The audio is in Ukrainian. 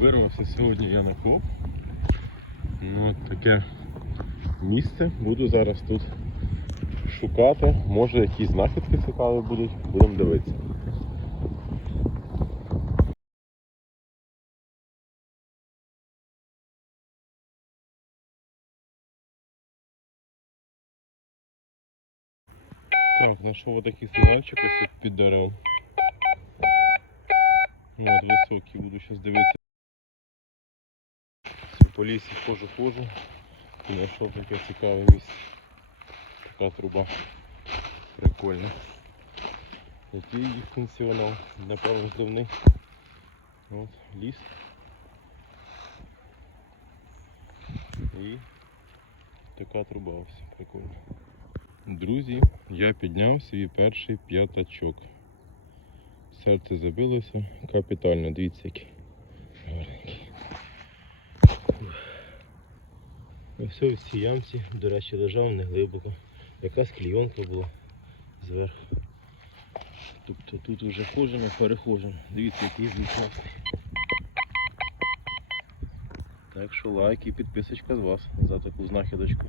Вирвався сьогодні я на коп. Ну, таке місце. Буду зараз тут шукати. Може якісь знахідки цікаві будуть. Будемо дивитися. Так, знайшов отакий сигнальчик ось під деревом. От високий, буду зараз дивитися. По лісі хожу, хожу. І знайшов таке цікаве місце. Така труба. Прикольна. Який їх функціонал? Напевно здавний. От, ліс. І така труба ось. Прикольно. Друзі, я підняв свій перший п'ятачок. Серце забилося капітально, дивіться який. Гарненький. Ось в цій ямці, до речі, лежав неглибоко. Якась клійонка була зверху. Тобто тут вже хожено, перехожено. Дивіться, який звук. Так що лайк і підписочка з вас за таку знахідочку.